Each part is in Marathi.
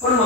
पण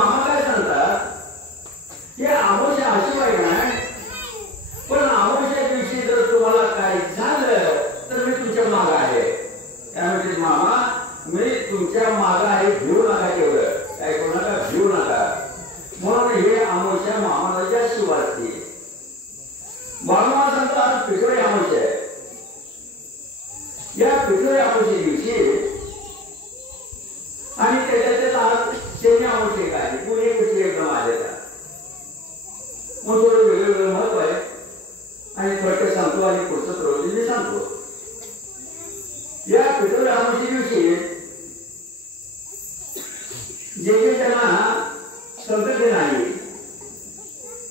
जे त्यांना संतती नाही,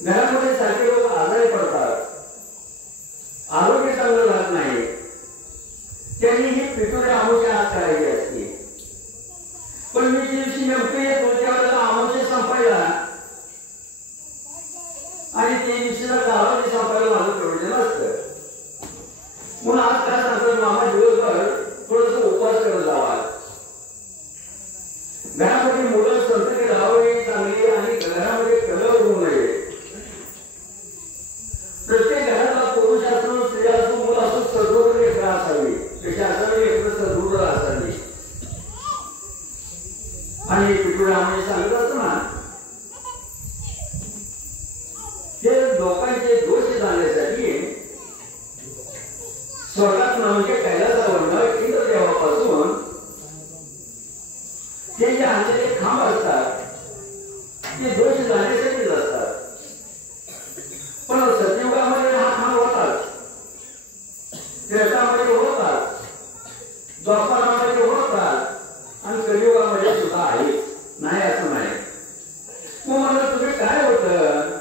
घरामध्ये सारखे लोक आजारी पडतात, आरोग्य चांगलं राहत नाही, त्यांनी ही पिठोऱ्या अमावस्या आज करायची असते. पण मी जी दिवशी नेमकं येतो त्यावेळेला अमावस्या संपायला आणि ते दिवशीला कालावधी संपायला माझं प्रयोजन नसतं. म्हणून आज काय सांगतो, मामा दिवसभर थोडस उपवास करत जावा. घरामध्ये मुलं संतती राहावी चांगली आणि घरामध्ये कलह होऊ नये. प्रत्येक घराला पुरुष असो, स्त्री असो, मुलं असो, सदृढ लेकरं असावी, कशी असावी, लेकरं सदृढ असावी. आणि पिठोऱ्या आम्ही सांगत असतो ना, हे लोकांचे दोष जाण्यासाठी स्वर्गात म्हणजे कैलासावरनं इंद्रदेवापासून ते जे आणलेले खांब असतात ते दोष जाण्यासाठीच असतात. पण सतयुगामध्ये हा खांब होताच, त्रेतामध्ये होतात, द्वापारामध्ये होतात आणि कलियुगामध्ये सुद्धा आहे, नाही असं नाही. मग म्हणलं तुम्ही काय होतं,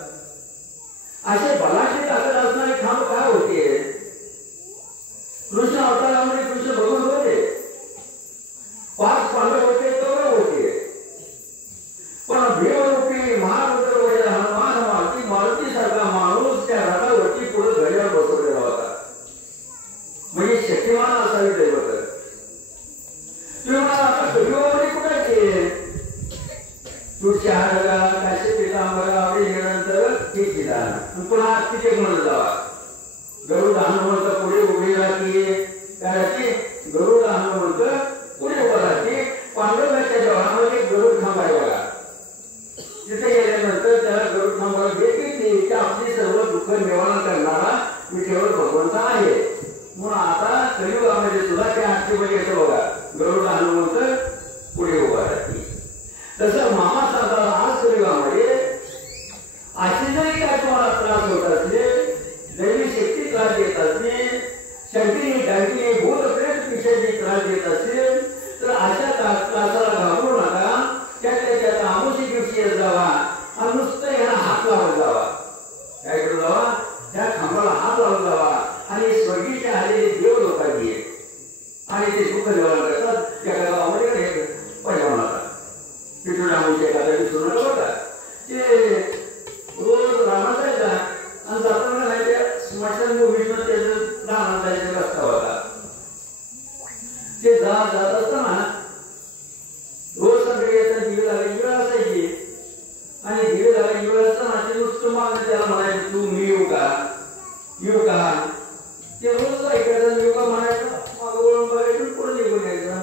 असे बलाची ताकद असणारे खांब काय होते? कृष्ण अवतारामध्ये कृष्ण भगवान होते, 5 पांडव होते, कौरव होते. पण भीमरूपी महारुद्र वगैरे हनुमान मारुती सारखा माणूस त्या रथावरती पुढे घड्याळ बसवलेला होता. म्हणजे शक्तिमान असावी दैवत. तुम्ही मला आता कलियुगामध्ये कुठाचे तू शहाडगा काशी पितांबरा आवडीनंतर हे किदान पुन्हा तिथे म्हणत जावा. गरुड हनुमंत पुढे उभी राहते, त्याची गरुड हनुमंत पुढे उभा राहते. पांडवांच्या जवानामध्ये गरुड थांबाय बघा. तिथे गेल्यानंतर त्याला गरुड थांबायला भेटते की आपली सर्व दुःख निवारण करणारा विठ्ठल भगवंत आहे. म्हणून आता कलियुगामध्ये सुद्धा त्या आठवणी येतो बघा, गरुड हनुमंत पुढे उभा राहते. तसं मामा सांगतात आज कलियुगामध्ये अशी जरी काय तुम्हाला त्रास होत असेल, दैवी शक्ती त्रास देत असेल, शक्तीने डांकीने भूत प्रेत पिशाची त्रास देत असेल, तर अशा त्रासाला घाबरू नका. त्याच्या आमुषी दिवशी जावा आणि नुसतं याला हात लावत जावा. काय करत जावा, त्या खांबाला हात लावत जावा आणि स्वर्गीचे आलेले देव लोकांनी आणि ते दुःख निवारण करतात. त्या गावामध्ये पहिला होणार पिठोऱ्या आमुषी एखाद्या विसरू नका बघा. ते रोज रानात जायचा आणि जाताना नाही त्या स्मशानभूमीतून त्याचं रानात जायचा रस्ता होता. ते जात असताना रोज संध्याकाळी येताना दिवे लागायची वेळ असायची आणि दिवे लागायची वेळ असताना ते नुसतं मागणं त्याला म्हणायचं, तू मी येऊ का, येऊ का. ते रोज ऐकायचं, येऊ का म्हणायचं, मागं वळून बघायचं, पुढे निघून यायचं.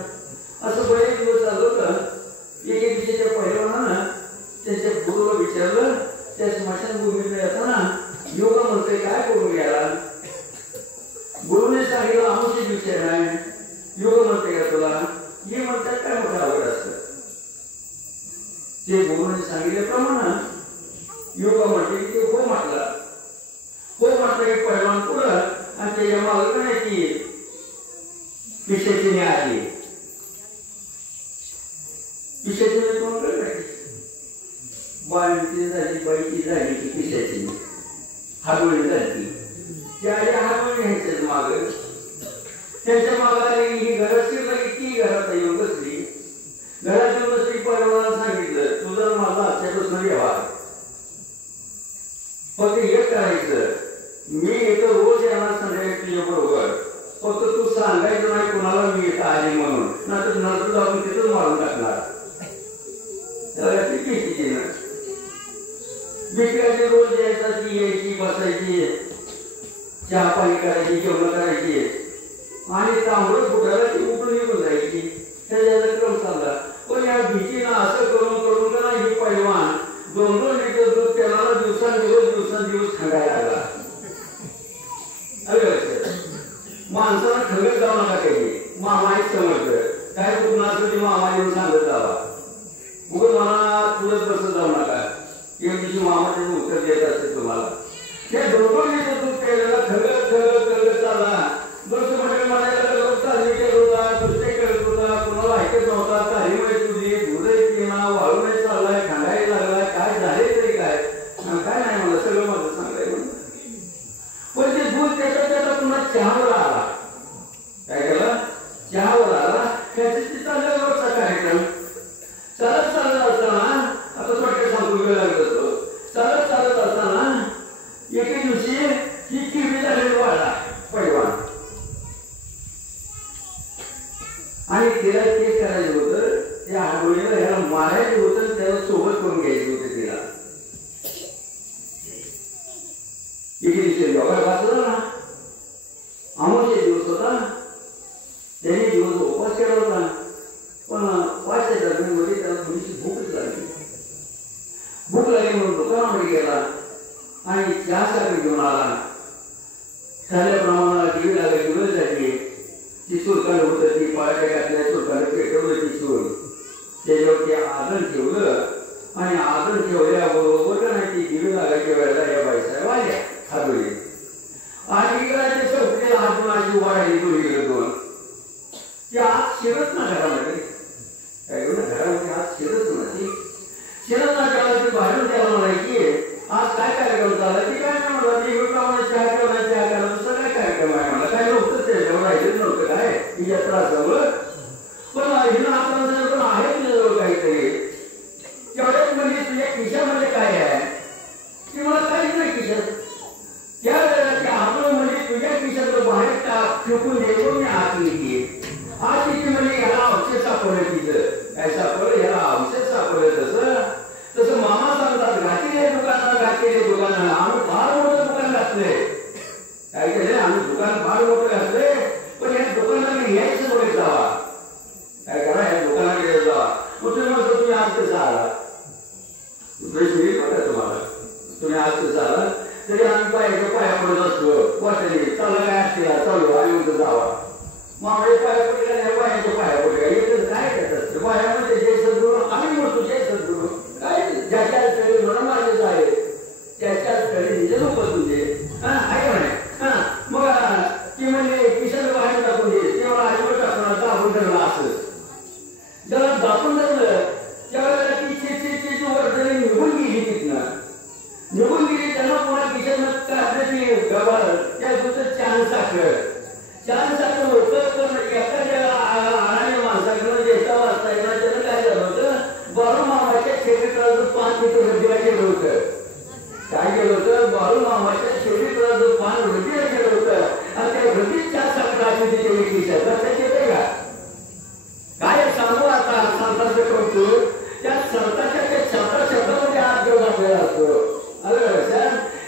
असं बरेच दिवस चालू होतं. एके दिवशी त्या पहिलवानानं त्यांच्या गुरुला विचारलं, त्या स्मशानभूमीत येताना योगा म्हणतोय काय करून गेला. गुरुने सांगितलं आमुषी दिवशी नाही, योगा म्हणते का तुला, हे म्हणतात काय मोठं आवड असतं. ते गुरुने सांगितल्याप्रमाणे योगा म्हटले की हो म्हटला. हो म्हटलं की पहिलवान पुढं आणि त्याच्या मालकाची पिशाची आली. पिशाची कोण करत बाळीची झाली, बाईची झाली की पिशाची हाडोळी झाली. त्या हाडोळी घ्यायचं माग त्यांच्या मागाला ही घरात शिरला की ती घरात येऊन बसली. घरात येऊन बसली, परवाना सांगितलं तुझं माझा आजच्यापासून व्यवहार फक्त एक करायचं, मी इथं रोज येणार संध्याकाळी तुझ्या बरोबर, फक्त तू सांगायचं नाही कुणाला मी इथं आली म्हणून, नंतर नंतर जाऊन तिथंच मारून टाकणार. त्याला ती भीती ना बिकऱ्याची रोज यायचा, ती यायची बसायची, चहा पाणी करायची, जेवण करायची आणि तांबडं फुटायला ती उठून निघून जायची. त्याचा क्रम चालला. पण या भीतीनं असं करून करून का ही पैलवान 2-2 लिटर दूध त्याला दिवसांदिवस खंडायला लागला. माणसाला खंगत जाऊ नका त्याची, मामाही समजलं काय कुठून असं ते मामा येऊन सांगत जावा. उगत मला तुळत बसत जाऊ नका. एक दिवशी मामा त्याचं उत्तर देत असते तुम्हाला. हे 2-2 लिटर दूध प्यायला खंगत चालला. दुसरं म्हणजे म्हणायला चालली करत होता, दुसरे करत होता, कुणाला ऐकत नव्हता, काही वेळेस तुझी दूधही पिणं वाळून भूक लागली म्हणून दुकानामध्ये गेला आणि चहासाठी घेऊन आला. साध्या प्रमाणाला टीव्ही लागायची वेळ झाली. ती सुरकाल होतं, ती पाळ्या घातल्या, सुरकाला पेटवलं ती सूर, त्याच्यावरती आदन ठेवलं आणि आदन ठेवल्याबरोबर नाही ती टीव्ही लागायच्या वेळेला या बाईसाहेब आल्या खाबळी आणि इकडे चौकीला हातून अशी वाढायची दोन्ही दोन. ती आत शिरत ना घरामध्ये, काय करू घरामध्ये आत शिरत ना, ती शिरत ना त्याला ती बाहेरून त्याला म्हणायची आज काय कार्यक्रम झाला, ती काय नाही म्हणलं, ती चहा ठेवला, चहा करा, दुसरं काय कार्यक्रम आहे म्हणलं, काय नव्हतं त्याच्यावर राहिलेच नव्हतं काय ती यात्रा जवळ. पण हिनं आपल्याला पण आहे तुझ्याजवळ काहीतरी, तेवढ्याच म्हणजे तुझ्या खिशामध्ये काय आहे, ती मला काहीच नाही खिशात. त्यावेळेला त्या आपलं म्हणजे तुझ्या खिशातलं बाहेर टाक फेकून देतो मी आत येते. आज तिथे म्हणजे याला औषध सापडलं, तिथं काय सापडलं, याला औषध सापडलं. तसं मामा सांगतात घाटीले दुकानं, घाटीले दुकानं, आम्ही फार मोठं दुकान घातलंय. काय केलं आम्ही दुकान फार मोठं घातलंय, पण या दुकानाने यायचं पुढे जावा, काय करा या दुकानाकडे जावा. मग तुम्ही म्हणतो तुम्ही आज कसं आला, तुम्हाला तुम्ही आज कसं आला, तरी आम्ही पाया पडत असतो वाटली चाललं काय असते चालू आम्ही म्हणतो जावा. मग पाया पडले पायाच्या पाया पडले एकच काय करत असते पायामध्ये जय सद्गुरू, आम्ही म्हणतो जय सद्गुरू, काय ज्याच्या स्थळी म्हणून माझेच आहे, त्याच्या स्थळी निजे लोक तुझे आहे म्हणे. मग ती म्हणजे किशन बाहेर टाकून दे, तेव्हा आईवर टाकून दाबून धरलं असं, ज्याला दाबून धरलं त्यावेळेला ती चिडचिडची वर्तणी निघून गेली, तिथनं निघून गेली. त्यांना पुन्हा किशन काढण्याची गबाळ त्या दुसरं छान साखर होतं. पण एखाद्या आणाने माणसाकडनं देता वाचता येणार त्यानं काय झालं होतं, बारू मामाच्या शेतीतलं 5 लिटर रद्दीला गेलं होतं. काय केलं होतं, बारू मामाच्या शेतीतलं 5 रद्दीला गेलं होतं आणि त्या रद्दीत 4 साखर आली तिथे किशात. लक्षात येते का काय सांगू आता संतांचं कौतुक, त्या संतांच्या त्या शब्दामध्ये हात घेऊन आपल्याला असतो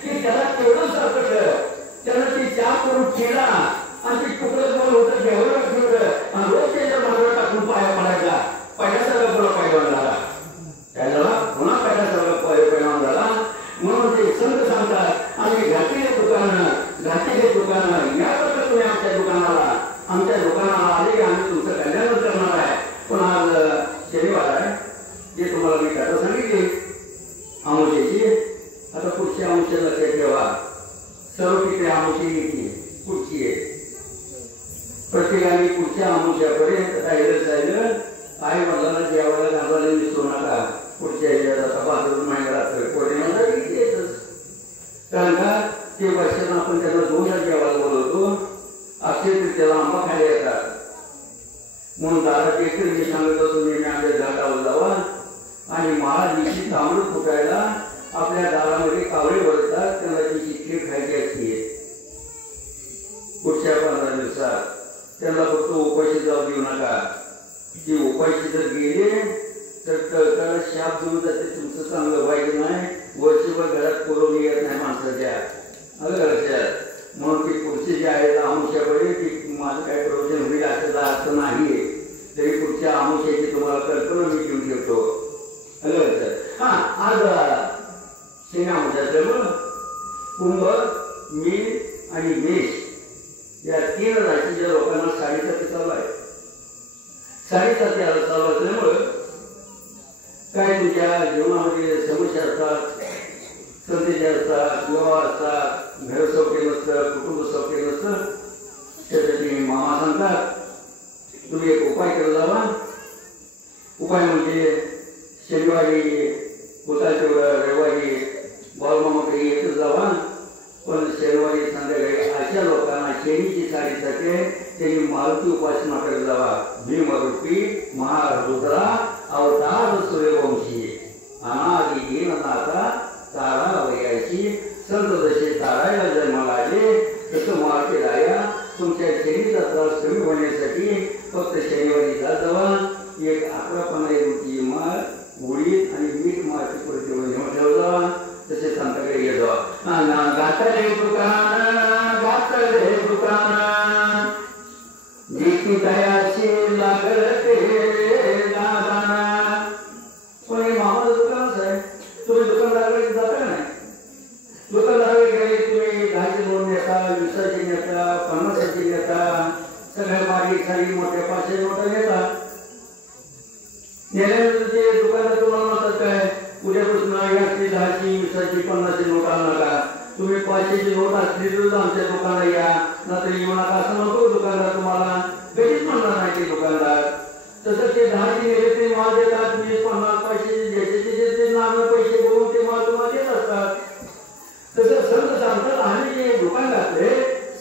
की त्याला तेवढं सापडलं, त्यानं ती चहा करून केला आणि ती तुकडं बोल होतं घ्यावं ठेवलं आणि रोज त्याच्या मागं टाकून पाया पडायचा. पहिल्यासारखा पुन्हा पैलवान झाला, काय झाला पुन्हा पहिल्यासारखा पैलवान झाला. म्हणून ते संत सांगतात आम्ही घाटीले दुकानं या बद्दल तुम्ही आमच्या दुकानाला आले, आम्ही तुमचं कल्याण करणार आहे. पण आज शनिवार आहे, जे तुम्हाला मी कथा सांगितली आमोशेची. आता पुढची आमोशा लक्षात ठेवा, सर्व तिकडे आमोशी येते पुढची आहे. प्रत्येकाने पुढच्या आमोशापर्यंत राहिलं आई वडिलांना जेवायला घालवायला विसरू नका. पुढच्या आता 12 महिना रात्र पौर्णिमेला येतच, कारण का ते वर्षात आपण त्यांना 2दा जेवायला बोलवतो. अक्षय तृतीयेला आंबा खायला येतात म्हणून दादाची एकच मी सांगत असतो, नेहमी आमच्या झाडावर जावा आणि महाराज निश्चित तांबूळ फुटायला आपल्या दारामध्ये कावळे वळतात, त्यांना ती खीर खायची असते. पुढच्या 15 दिवसात त्यांना फक्त उपाशी जाऊ देऊ नका. ती उपाशी जर गेले तर तळतळ शाप देऊन जाते, तुमचं चांगलं व्हायचं नाही, वर्षभर घरात पुरवणी येत नाही माणसाच्या. आलं लक्षात. म्हणून ती पुढची जी आहेत आमुष्याकडे ती माझं काय प्रवचन होईल अशाचा अर्थ नाही, तरी पुढच्या आमुष्याची तुम्हाला कल्पना मी घेऊन ठेवतो. आलं लक्षात. आज शेणामुष्याचं कुंभ, मीन आणि मेष या 3 राशीच्या लोकांना 7.5 चालू आहे. 7.5 चालू असल्यामुळं काय तुमच्या जीवनामध्ये समस्या असतात, संधी असतात, विवाह असतात, घर सौख्य नसतं, कुटुंब सौख्य नसतं. त्यासाठी मामा सांगतात तुम्ही एक उपाय केला जावा. उपाय म्हणजे शनिवारी होता तेवढं रविवारी बाळमामाकडे येतच जावा. पण शनिवारी संध्याकाळी अशा लोकांना शनीची 7.5 त्यांनी मारुती उपासना करत जावा. भीमरूपी महारुद्रा अवतार सूर्यवंशी अनादि दीननाथा तारा वयाची संत जसे तारायला जन्माला आले तसं मारुती राया तुमच्या शरीराचा त्रास कमी होण्यासाठी फक्त शनिवारी जात जावा. एक 11 रुपये माळ उडीद आणि मीठ माती पुढे नेऊन ठेव जावा. तसे संताकडे ये जावा. गातले दुकान जितकी तयाची लागते दादाना. पण हे मामाचं दुकानच आहे, तुम्ही खाली मोठ्या 500 नोटा घेतात. नेल्यानंतर ते दुकानात तुम्हाला म्हणतात काय उद्यापासून 10ची 20ची 50ची नोट आणू नका. तुम्ही 500ची नोट असली तर आमच्या दुकानात या, नाहीतर येऊ नका असं म्हणतो दुकानदार तुम्हाला. कधीच म्हणणार नाही ते दुकानदार. तसं ते 10ची नेले ते माल देतात. 20, 50, 500 ज्याचे नामे पैसे बोलून ते माल तुम्हाला देत असतात. तसं संत सांगतात आम्ही जे दुकान घातले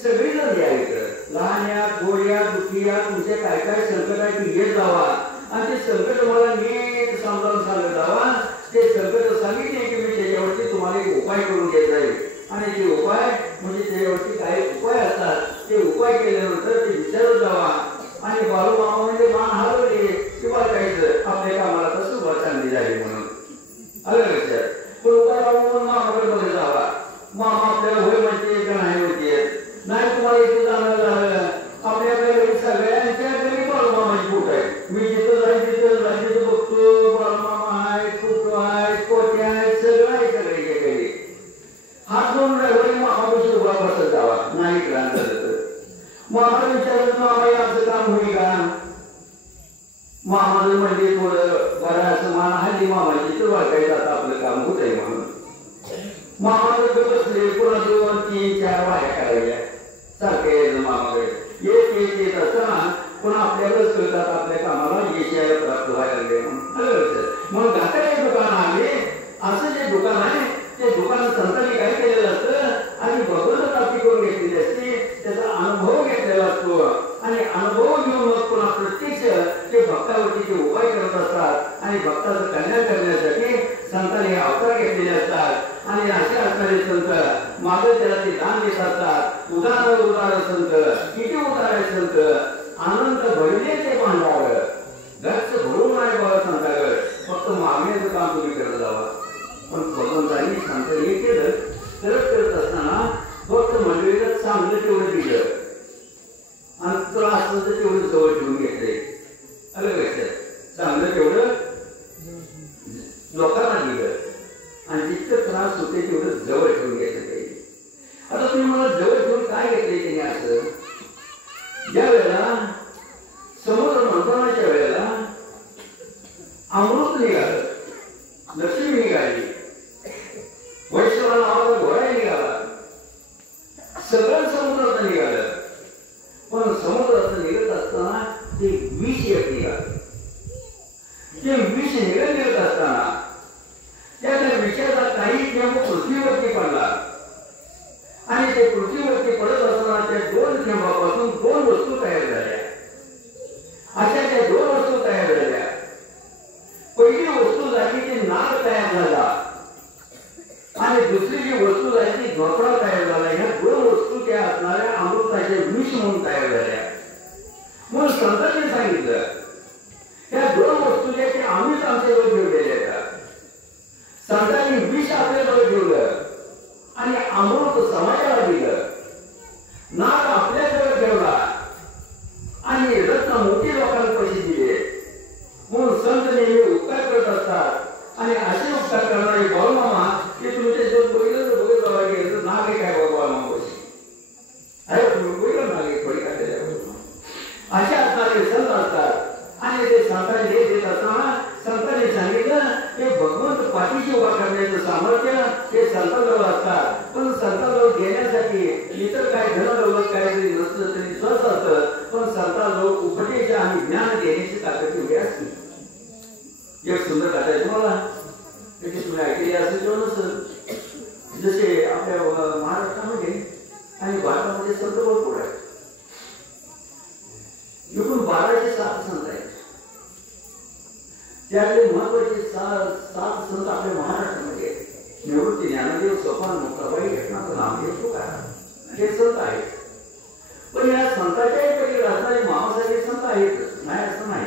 सगळीजण या इकडं. लहान या, थोड्या, दुखी या, तुमचे काय काय संकट आहे ते घेत जावा आणि ते संकट मला नीट समजावून सांगत जावा. ते संकट सांगितले की मी त्याच्यावरती तुम्हाला एक उपाय करून देत जाईल. आणि ते उपाय म्हणजे त्याच्यावरती काही उपाय असतात. ते उपाय केल्यानंतर ते विचारत जावा. आणि बाळू मामा म्हणजे मान हलवले किंवा काहीच आपल्या कामाला तर सुरुवात चांगली झाली म्हणून आलं लक्षात. पण उपाय बाळू मामाकडे बघत जावा. मामा आपल्याला होय म्हणते का नाही होते. नाही तुम्हाला इथे जाणं झालं आपल्या घरी सगळ्यांच्या घरी बाळू मामाची फूट आहे. मी जिथं जाईल तिथं बघतो बाळू मामा आहे, कुटू आहे, कोटे आहे, सगळं आहे सगळ्याच्या घरी. हात दोन ड्रायव्हर मामापाशी उभा बसत जावा. नाही ग्रांत झालं तर मामा विचारलं मामा आमचं काम होईल का. मामा म्हणजे थोडं बरं असं मान हल्ली मामाची तर वाटायचं आता आपलं काम होत आहे म्हणून. मामा बसले पुन्हा 2, 3, 4 वाया करायच्या सारखे यायचं मामाकडे. येत असताना पुन्हा आपल्यालाच कळतात आपल्या कामाला यश यायला प्राप्त व्हायला लागले म्हणून घाटाचे दुकान आले. असं जे दुकान आहे ते दुकान संतांनी काय केलेलं असतं आणि भगवंत प्राप्ती करून घेतलेली असते. त्याचा अनुभव घेतलेला असतो आणि अनुभव घेऊन मग पुन्हा प्रत्यक्ष ते भक्तावरती ते उपाय करत असतात आणि भक्ताचं कल्याण करण्यासाठी संतांनी अवतार घेतलेले असतात. आणि असे असणारे संत मागे त्याला ते दान देत असतात. उदार संत, किती उदार संत, आनंद भरले ते भांडार, गच्च भरून नाही बाबा संतागड. फक्त मागण्याचं काम तुम्ही करत जावा. पण भगवंतांनी संत हे केलं करत असताना फक्त मंडळीला चांगलं तेवढं दिलं आणि त्रास असतं तेवढं जवळ ठेवून घेतले. अलग लक्षात चांगलं तेवढं लोकांना दिलं आणि जितकं त्रास होते तेवढं जवळ ठेवून घेतलं पाहिजे. आता तुम्ही मला जवळ ठेवून काय घेतले त्याने असं. ज्या वेळेला समुद्र मंथनाच्या वेळेला अमृत निघालं, लक्ष्मी निघाली, वैष्णवा नावाचा घोडा निघाला, सगळं समुद्रात निघालं. पण समुद्रात निघत असताना ते विष एक निघालं. ते विष निघत असताना त्या विषयाचा काही थेंब पृथ्वीवरती पडला आणि ते पृथ्वीवरती पडत असताना त्या 2 थेंबापासून 2 वस्तू तयार झाल्या. अशा त्या 2 वस्तू तयार झाल्या. पहिली वस्तू झाली ती नाग तयार झाला आणि दुसरी जी वस्तू झाली ती झोपडा तयार झाला. ह्या 2 वस्तू त्या असणाऱ्या अमृताचे विष म्हणून तयार झाल्या. म्हणून संतांनी सांगितलं या 2 वस्तू ज्या ते आम्हीच आमच्यावर ठेवलेल्या आहेत. संतांनी विष आपल्याजवळ ठेवलं आणि अमृत समाजाला दिलं. नाग आपल्याजवळ ठेवला आणि रत्न मोठी लोकांना पैसे दिले. म्हणून संत नेहमी उपकार करत असतात आणि असे उपकार करणारे बाळू मामा हे तुमच्या जवळ बघितलं तर बघत बाबा गेलं नाग काय बाबा मामा अरे तुम्ही बघितलं नाग थोडी काढलेल्या असे असणारे संत असतात आणि ते संतांनी हे देत असताना संतांनी सांगितलं हे भगवंत पाठीशी उभा करण्याचं सामर्थ्य हे संतांजवळ असतात. पण संतांजवळ घेण्यासाठी इतर काय धन दौलत काय जरी नसतं तरी स्वस्त असतं. पण संतांजवळ उपदेश आणि ज्ञान देण्याची ताकद एवढी असते. एक सुंदर कथा आहे तुम्हाला त्याची तुम्ही ऐकली असेल किंवा नसेल. जसे आपल्या महाराष्ट्रामध्ये आणि भारतामध्ये संत भरपूर आहेत. एकूण 1207 संत आहेत. त्यातले महत्वाचे 7 संत आपल्या महाराष्ट्रामध्ये निवृत्ती ज्ञानदेव, सोपान, मुक्ताबाई, एकनाथ, नामदेव, तुकाराम हे संत आहेत. पण या संतांच्या पैकी असणारे मामासाहेब संत आहेत नाही असं नाही.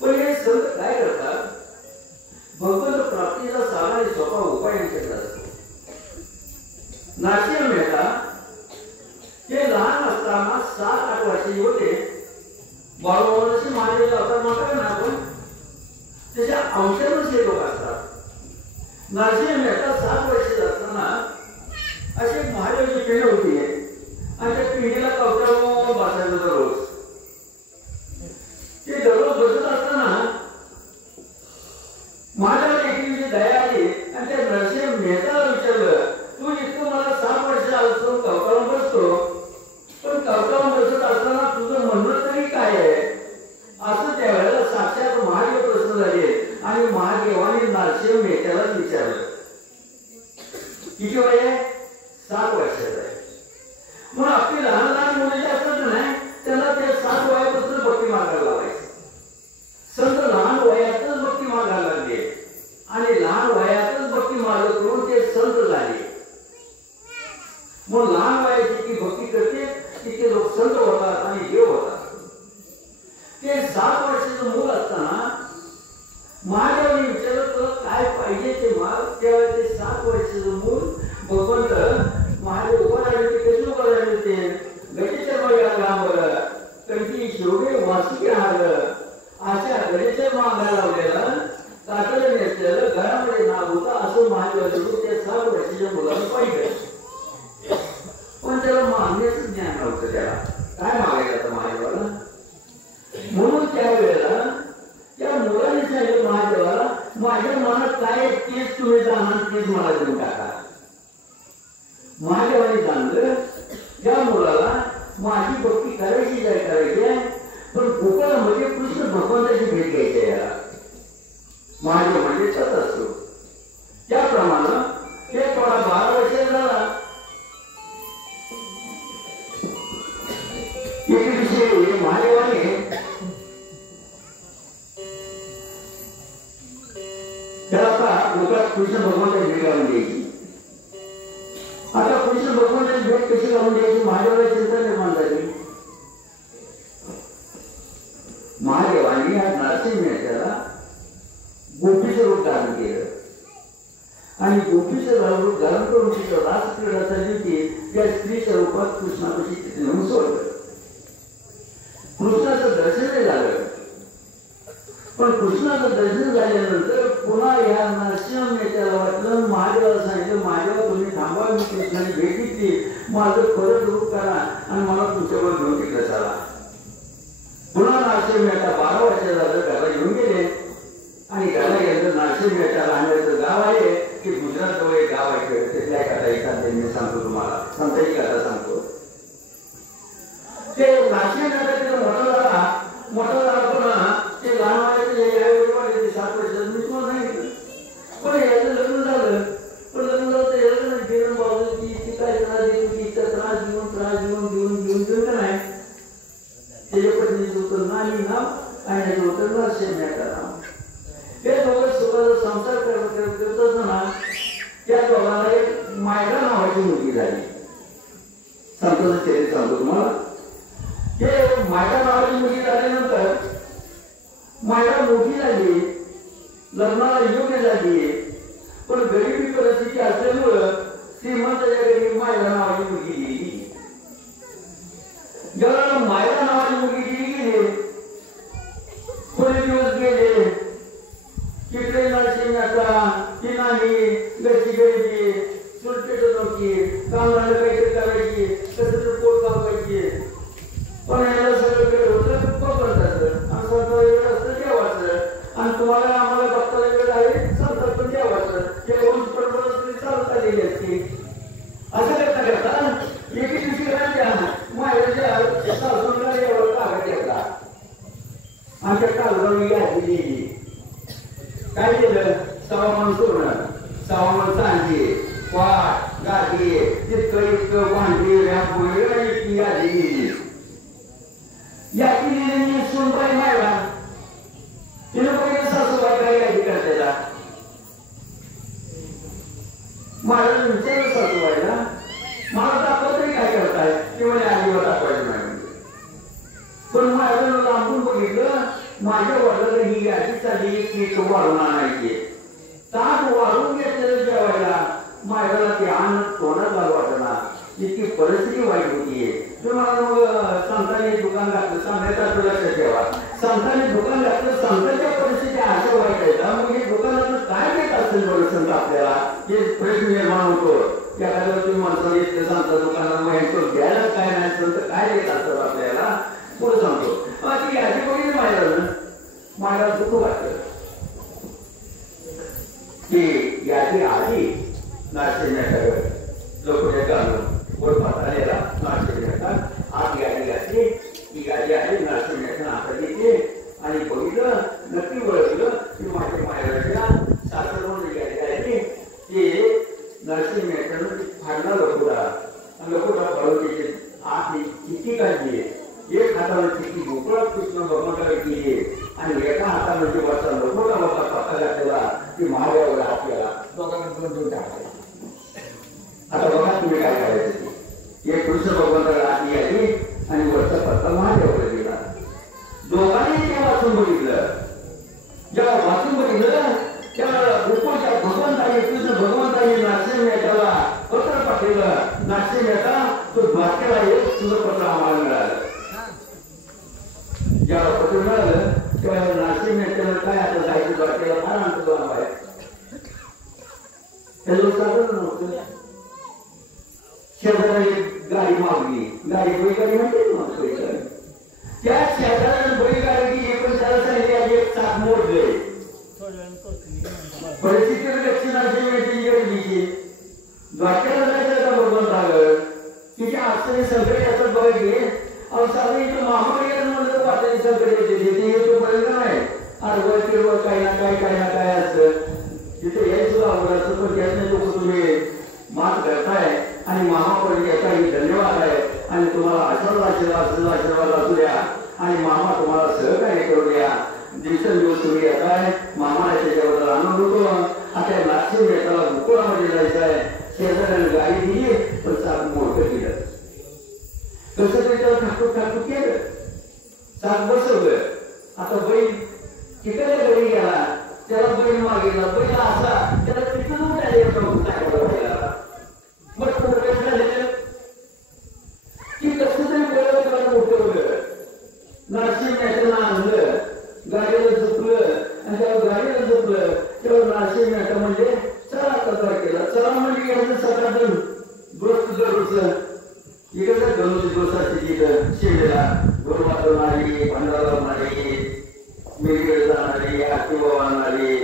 पण हे संत काय करतात भगवंत प्राप्तीचा साधा आणि सोपा उपाय यांच्याकडे असतो. नरसिंह मेहता हे लहान असताना 7-8 वर्षाचे होते. बाळूमामाशी महादेव अवतार म्हणतात ना आपण त्याच्या अंशानुसार हे लोक असतात. नरसिंह मेहता 7 वर्षाचे असताना अशी महादेवची पिंड होती आणि त्या पिंडीला कवट्यावर बसायचं रोज माझ्यावर एकीची दया आली आणि त्या नरसिंह मेहताला विचारलं, तू इतकं मला 7 वर्ष आलो कवकाळून बसतो, पण कवकाळून बसत असताना तुझं म्हणणं तरी काय आहे? असं त्यावेळेला साक्षात महादेव प्रश्न झाले आणि महादेवाने नरसिंह मेहताला विचारलं, किती वय आहे? 7 वर्षाचं आहे. म्हणून आपली लहान लहान मुलं जे असतात नाही त्यांना ते 7 वयापासून भक्ती मागायला लावायचं. संत लहान वयातच भक्ती मागायला लागले आणि लहान वयातच भक्ती मागत करून ते संत झाले. मग लहान वयाची ती भक्ती करते तिथे लोक संत होतात आणि देव होतात. ते 7 वर्षाचं मूल असताना महादेवाने विचारलं, तुला काय पाहिजे ते माग. त्यावेळेस ते 7 वर्षाचं मूल भगवंत महादेव उभं राहिले होते. कशी उभं राहिले होते? गजेच्या बघा लांबर कंठी शिवडे वासिके हार अशा गजेच्या मागायला लावलेलं कातडं नेसलेलं घरामध्ये नाव होतं असं महादेवाचं रूप त्या 7 वर्षाच्या मुलाला पाहिजे. पण त्याला मागण्याचं ज्ञान नव्हतं. त्याला काय मागायचं महादेवाला? म्हणून त्यावेळेला त्या मुलाने सांगितलं महादेवाला, माझ्या मनात काय तेच तुम्ही जाणार, तेच मला देऊन टाका. महादेवाने सांगलं, त्या मुलाला माझी भक्ती करायची काय करायची आहे, पण गोकुळामध्ये कृष्ण भगवंताची भेट घ्यायची आहे. याला महादेव म्हणजे तसं असतो. त्याप्रमाणे ते थोडा 12 वर्षाचा झाला. एके दिवशी महादेवाने त्याला आता गोकुळात कृष्ण भगवंताची भेट घालून द्यायची. आता कृष्ण भगवंताची भेट कशी घालून द्यायची महादेवाला चिंता निर्माण झाली. महादेवांनी या नरसिंह मेहताला गोपीचं रूप धारण केलं आणि गोपीचं रूप धारण करून तिथं रासक्रीडा झाली होती. त्या स्त्रीच्या रूपात कृष्णापाशी तिथे नेऊन सोडलं. कृष्णाचं दर्शनही झालं. पण कृष्णाचं दर्शन झाल्यानंतर पुन्हा या नरसिंह मेहताला वाटलं, महादेवाला सांगितलं, महादेवा तुम्ही थांबा, मी कृष्णाने भेट घेतली, माझं परत रूप करा आणि मला तुमच्यावर घेऊन तिकडे चला. पुन्हा नरसिंह मेहता 12 वर्ष झालं घराला घेऊन गेले आणि घराला गेलं. नरसिंह मेहता राहण्याचं गाव आहे की गुजरात जवळ एक गाव आहे. तिथल्या कथा मी सांगतो तुम्हाला, संताची कथा सांगतो. ते नरसिंह मेहता तिथं मोठा झाला पुन्हा ते लहान वयाचे वाढले 7 वर्षात मी तुम्हाला सांगितलं. पण याचं लग्न झालं. पण लग्न झालं तर याला घेऊन बाजू ती काय त्रास देऊन तिचा त्रास घेऊन का नाही त्याच्या पत्नीचं उत्तर नाही नाव आणि याचं उत्तर नरसिंह मेहता नाव. हे दोघं सुखाचा संसार करत असताना त्या दोघांना एक मायरा नावाची मुलगी झाली. संतांचं चरित्र सांगतो तुम्हाला. हे मायरा नावाची मुलगी झाल्यानंतर मायरा मोठी झाली, लग्नाला योग्य झाली. पण गरिबी परिस्थिती असल्यामुळं श्रीमंताच्या घरी मायरा नावाची मुलगी गेली. जेव्हा मायरा नावाची मुलगी गेली, थोडे दिवस गेले. तिकडे नरसिंह मेहता ती नाही घरची गरिबी सुलपेट नव्हती, कामाला काहीतरी करायची, कसं पोट कापायची. पण याला सगळं वेळ होतं भगवंताचं आणि स्वतः वेळ असतं देवाचं आणि तुम्हाला आम्हाला बघताना वेळ आहे संतांचं पण देवाचं. हे वंश परंपरा तुम्ही चालत आलेली असते. असं करता एके दिवशी माझ्या सासूला एवढं कागद घेतला आणि त्या कागदावर घातली. काय केलं? सवामन सोडणं, सवामन चांदी, वाट गाठी, इतकं भांडी इतकी गाडी याची लिहिलेली सुनबाई मायला तिने पहिले सासूबाई काय गाडी करतेला मला विचारलं सासूबाईला, मला दाखवत तरी काय करताय? ते म्हणे आजीवर दाखवायचं नाही. पण माझ्या लांबून बघितलं, माझ्या वडिलांना ही यादी चालली की तो वाढून आणायची. ताट वाढून घेतलेलं जेवायला माझ्याला ते अन्न तोंडात घालू वाटणार. इतकी परिस्थिती वाईट होतीये. तुम्हाला मग संतांनी दुकान घातलं, सांगायचं लक्षात ठेवा. संतांनी दुकान घातलं, संतांच्या परिस्थिती अशा वाईट आहेत. मग हे दुकानातून काय देत असेल बरं संत आपल्याला? हे प्रश्न निर्माण होतो. एखाद्या तुम्ही माणसाला येते सांगता दुकानात मग ह्यांचं द्यायला काय नाही, संत काय देत असतात आपल्याला? पुढे सांगतो ती यादी बघितली माझ्या दुःख वाटलं. की याची आधी नाशिक लोक घालून वर पाताळेला नाशिक आत गाडी घातली. ही गाडी आहे नाशिक हातात घेतली आणि बघितलं नक्की ओळखलं की माझ्या माहेरच्या सासर म्हणून गाडी घातली. ते नरसिंह मेहतानं फाडला लकोटा आणि लकोटा फाडून त्याची आत चिठ्ठी काढली. एक हातावर चिठ्ठी गोकुळात कृष्ण भगवंताला केली आणि एका हातामध्ये वरचा लकोटा मोठा पत्ता घातलेला की महादेवावर हात केला. दोघांना दोन टाकले. आता बघा तुम्ही काय करायचं. एक कृष्ण भगवंताला आत आली आणि वरचा पत्ता महादेवावर गेला. दोघांनी ते वाचून बघितलं. जेव्हा वाचून बघितलं तेव्हा गोकुळच्या भगवंताने कृष्ण भगवंताने नरसिंह मेहताला पत्र पाठवलं. नरसिंह मेहता तो द्वारकेला एक सुंदर पत्र आम्हाला मिळालं. जेव्हा पत्र मिळालं तेव्हा नरसिंह मेहताला काय आता जायचं द्वारकेला फार आणतो बाहेर. हे लोक सांगत नव्हतं. शेजारी गाडी मागली. गाडी बैलगाडी म्हणते ना बैलगाडी. त्या शेजाऱ्याने बैलगाडी एकूण त्याला सांगितले एक चाक मोडले. परिस्थिती दक्षिणाची वेळची गेली. द्वारकेला जायचं का भगवंत आलं तिच्या आजचे सगळे याचं बघितले. अहो साधे इथं महामार्ग म्हणलं वाटत सगळे येते तिथे येतो पर्यंत नाही. आडवळ किरवळ काही ना काय असतं. तिथे यायचं आवड असतं पण त्यातले लोक तुम्ही मात करताय आणि महापौर याचाही धन्यवाद आहे आणि तुम्हाला आशीर्वाद असू द्या आणि मामा तुम्हाला सहकार्य करू द्या. दिवसेंदिवस तुम्ही येताय. मामा त्याच्याबद्दल आनंद होतो. आता नाशिक मेहताला गोकुळामध्ये जायचं आहे. शेजाऱ्याने गाडी दिली पण चाक मोठं केलं. कसं त्याच्यावर ठाकूर केलं. चाक बसवलं. आता बैल तिकडे घरी गेला. त्याला बैल मागेला. बैल असा त्याला तिथून उठायला मग की कसं तरी बोलायला त्याला उठवलं. नरसिंह मेहताला आणलं. गाडीला झोपलं आणि तेव्हा गाडीला झोपलं तेव्हा नरसिंह मेहता म्हणजे चला कसा केला. चला म्हणजे याचं सकाळ दोस्त जरूरच इकडे गणूची दोस्ताची तिथं शेडला गोड वाजवणारी भंडारा लावणारी मेळीकडे जाणारी आरती वाहणारी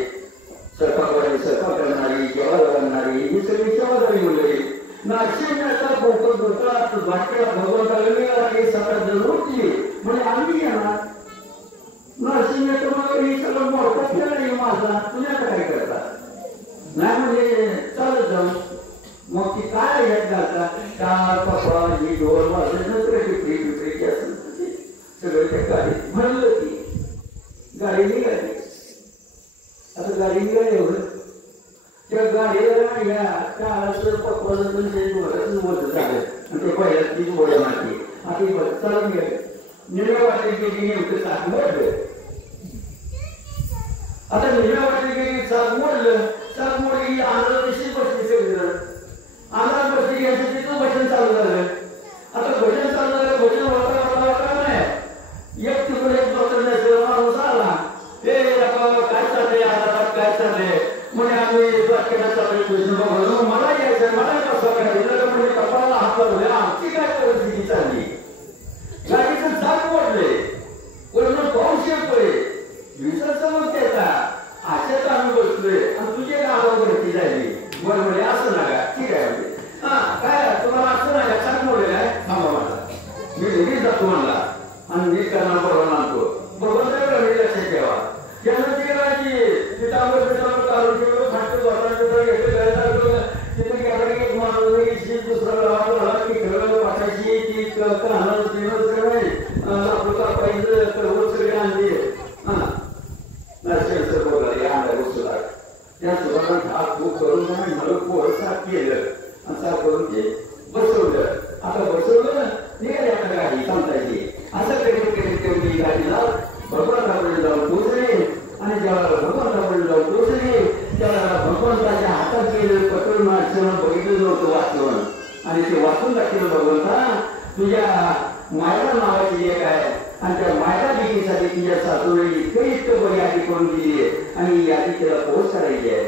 सखा करणारी जेवायला करणारी ही सगळी सेवादारी मंडळी. नरसिंह मेहता द्वारकेला भगवंताला मिळाली. सकाळ जरूर उठली म्हणजे आम्ही येणार. नरसिंह मेहता मग ही सगळं मोठा खेळ नाही माझा. तुझ्याकडे काय करता नाही म्हणजे चालत जाऊ. मग ती काय येत घालता चार पप्पा ही ढोल वाजत पिपरी असेल सगळं त्या गाडीत म्हणलं. ती गाडी निघाली. आता गाडी निघाली एवढं त्या गाडीला या काळाचं पप्पाचं वरच झालं आणि ते पहिल्या तीच गोळ्या मारली. आता चालून गेले. निळ्या वाटेल गेली नेमकं चाक मोडलं. आता निळ्या वाटेल गेली चाक मोडलं. चाक मोडली आंध्र दिवशी बसली सगळीजण. आंध्रात बसली याचं तिथं भजन चालू झालं. आता भजन चालू झालं. भजन होता नाही. एक तिकडे एक बसण्याचं माणूस आला. हे काय चाललंय आंध्रात काय चाललंय म्हणजे आम्ही द्वारकेला चाललोय कृष्ण भगवान मला यायचं मला कसं करायचं म्हणजे कपाळाला हात लावले. आमची काय परिस्थिती चालली. गाडीचं चाक मोडले. कोण पाऊस येतोय विसर्जन होते का अशाच आम्ही बसलोय आणि तुझे गावावर भरती झाली. बरं म्हणजे असं नका ठीक आहे म्हणजे हा काय तुम्हाला असं नाही चाक मोडलेलं आहे. थांबा मला मी लगेच जातो म्हणला आणि मी करणार बरोबर आणतो. बरोबर लक्षात ठेवा. त्यानं ती करायची पिठावर काढून ठेवलं फाटलं वाटायचं घेतलं तिथे गेला एक माणूस दुसरा गावाला की खेळलं वाटायची ती राहणार सगळं पाहिजे तर सगळे आणली. हा नरसिंह बोलला या वस्तूला त्या सुधारण हात खूप करून मला पोर साफ केलं आणि साफ करून ते बसवलं. आता बसवलं निघाली आता गाडी सांगतायची. असं कधी तेवढी गाडीला भगवंतापर्यंत जाऊन पोचले आणि जेव्हा भगवंतापर्यंत जाऊन पोचले त्याला भगवंताच्या हातात गेलं पत्र वाचन बघितलं नव्हतं वाचन आणि ते वाचून दाखवलं. भगवंता तुझ्या मायरा नावाची एक आहे आणि त्या मायरा लेकीसाठी तिच्या सासूने इतकं इतकं यादी करून दिली आहे आणि यादी त्याला पोच करायची आहे.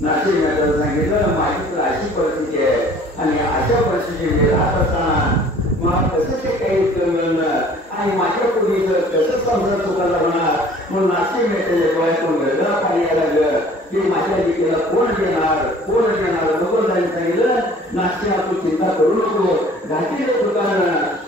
नरसिंह मेहताला सांगितलं माझी तर अशी परिस्थिती आहे आणि अशा परिस्थितीमध्ये राहत असताना मला कसं ते काही मिळणार आणि माझ्या पूर्वीचं कसं संसार चुकायला होणार म्हणून नरसिंह मेहताच्या डोळ्यातून गळगळा पाणी यायला लागलं की माझ्या लिखीला कोण देणार भगवंतांनी सांगितलं नाश्त्या तू चिंता करू नको घाटीले दुकान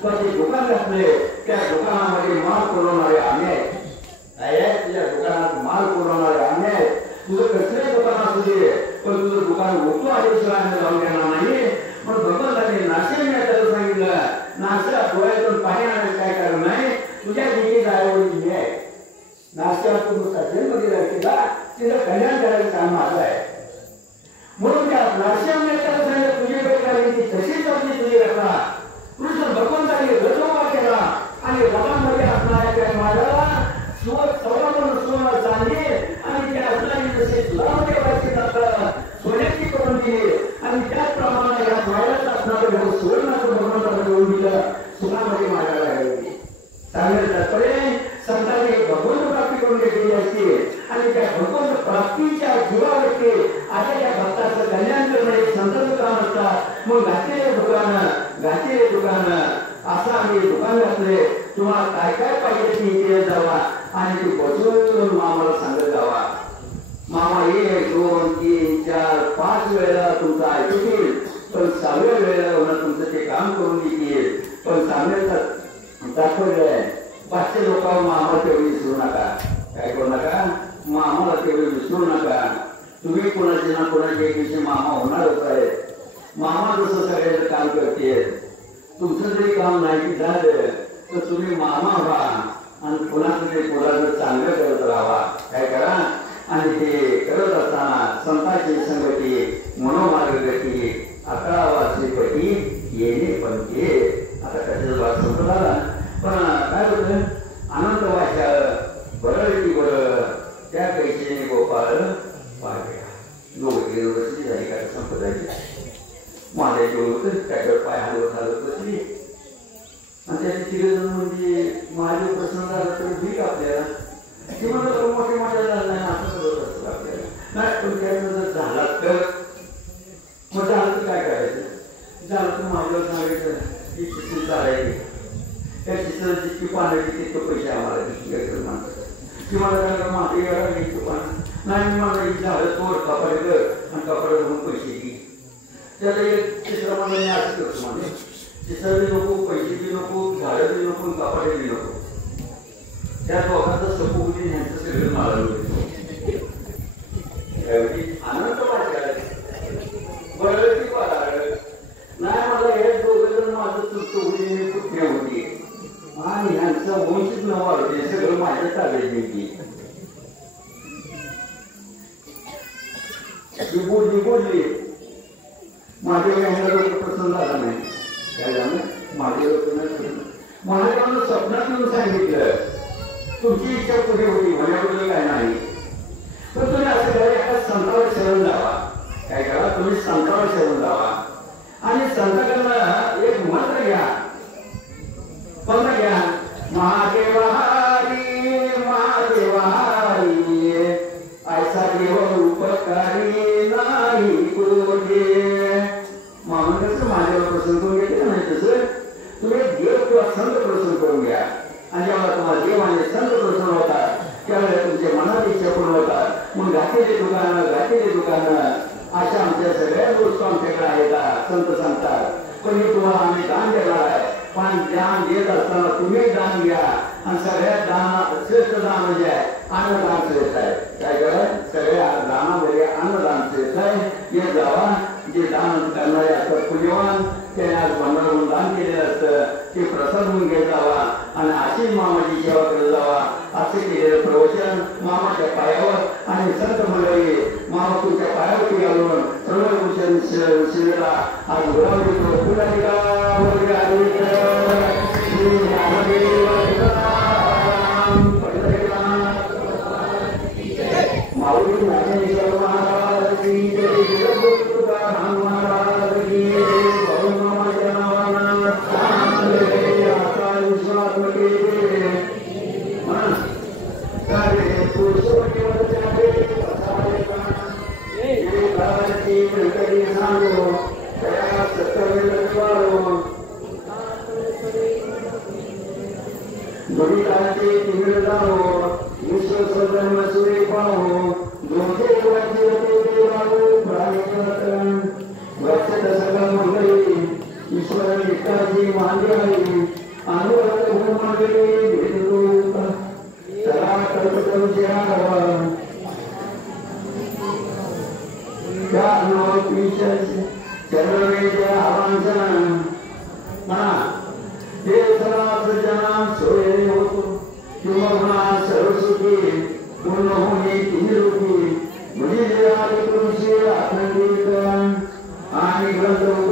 ते दुकान घातले त्या दुकानामध्ये माल पुरवणारे आम्ही आहेत तुझ्या दुकानात माल पुरवणारे आम्ही आहेत तुझं कसले दुकान असू दे पण तुझं दुकान होतो आदेशाने जाऊन देणार नाही पण भगवंतांनी नाश्या मिळायला सांगितलं नाश्ता डोळ्यातून पाणी आणायचं काय कारण नाही तुझ्या लिखी जागेवर मी आहे नाश्त्यावर तुमचा जन्म दिला तिला तिला कल्याण करायचं काम माझं आहे म्हणून त्या नाश्यामध्ये त्याला सांगितलं तुझी बेकारी ती तशीच आपली तुझी घटना कृष्ण भगवंताने रजोबा केला आणि रथामध्ये असणाऱ्या त्या माळाला सौरावरून सोनं चांदी आणि त्या असणारी जसे लाभ देवाची जातं सोन्याची करून दिली आणि त्याचप्रमाणे या माळ्यात असणारं सुवर्णाचं भगवंताने देऊन दिलं सुखामध्ये माळाला गेली सांगेल तात्पर्य संतांनी भगवंत प्राप्ती करून घेतलेली असते आणि त्या भगवंत प्राप्तीच्या जीवावरती आता त्या भक्ताचं कल्याण करणारे संतांचं काम असतात मग घातलेले दुकान असं आम्ही दुकान घातले तुम्हाला काय काय पाहिजे ती इथे जावा आणि ती बसून मामाला सांगत जावा मामा 1 2 3 4 5 वेळेला तुमचं ऐकतील पण 6व्या वेळेला तुमचं ते काम करून देतील पण सांगण्याचं तात्पर्य आहे 500 लोकांवर मामा तेवढी विसरू नका काय करू नका मामाला तेवढी विसरू नका तुम्ही कोणाचे ना कोणाचे एक दिवशी मामा होणारच आहे मामा जसं सगळ्यांचं काम करते तुमचं जरी काम नाही झालं तर तुम्ही मामा व्हा आणि कोणाचं तरी कोणाचं चांगलं करत राहा काय करा आणि ते करत असताना संतांची संगती मनोमार्गगती 11 वाचलीपैकी येणे पण ते आता कशाचा भाग संपत आला पण काय होतं अनंत वाचा बरं की बरं त्या कैसे गोपाळ पाहिजे दोघे बसली झाली काय संपत झाली माझ्या जेवढं त्याच्यावर पाय हलवत बसली आणि त्याची तिघजण म्हणजे माझे प्रसन्न झालं तर ठीक आपल्याला ते म्हणलं मोठे झालं नाही असं करत असतं आपल्याला नाही पण त्याचं जर झाला तर मग झालं तर काय करायचं झालं तर माझ्यावर सांगायचं की शिस्तीत चालायची त्या शिस्तीत जितकी पाण्याची तितकं पैसे आम्हाला म्हणतात की मला काय माती वेळा घ्यायचं पाणी नाही मला एक झालं तोड कपडे कर आणि कपडे घेऊन पैसे घे त्याला एक तिसरा मला मी असं करतो म्हणजे तिसरा बी नको पैसे बी नको झाडं बी नको कपडे बी नको त्या दोघांचं सपोगुटी ह्यांचं सगळं मला मिळतो त्यावेळी आनंद वाटला बरं की बरं नाही मला हे दोघं माझं चुकतो मी कुठे होती आणि ह्यांचं वंचित न वाढते सगळं माझ्या ताब्यात मिळते बोलली माझ्या काही प्रसन्न झाला नाही काय झालं माझ्या महादेवानं स्वप्नात येऊन सांगितलं तुमची इच्छा पुढे होती माझ्याबद्दल काय नाही तर तुम्ही असं करा एका संतावर शरण जावा काय करा तुम्ही संतावर शरण जावा आणि संतांना एक मंत्र घ्या महादेवा हरी ऐसा देव उपकारी नाही कोणी मामा कसं माझ्यावर प्रसन्न करून घेतले नाही तसं तुम्ही देव किंवा संत प्रसन्न करून घ्या आणि जेव्हा तुम्हाला देव आणि संत प्रसन्न होतात त्यावेळेला तुमच्या मनात इच्छा पूर्ण होतात मग घातलेली दुकानं अशा आमच्या सगळ्या गोष्टी आमच्याकडे आहेत संत सांगतात पण हे तुम्हाला आम्ही दान देणार आहे पण दान देत असताना तुम्ही दान घ्या आणि सगळ्यात दान श्रेष्ठ दान म्हणजे अन्नदान श्रेष्ठ आहे काय करा सगळ्या दानामध्ये अन्नदान श्रेष्ठ आहे हे जावा जे दान करणारे असतात पुण्यवान त्याने आज मंडळाकडून दान केलेलं असतं ते प्रसाद म्हणून घेत जावा आणि अशी मामाची सेवा करत जावा असे केलेलं प्रवचन मामाच्या पायावर आणि संत मंडळी मामा तुमच्या पायावरती घालून सर्वभूषण शिवेला आज गुलाम देतो माऊली नागेश्वर महाराज विश्व सदन मसूरी पाहो आणि ग्रंथ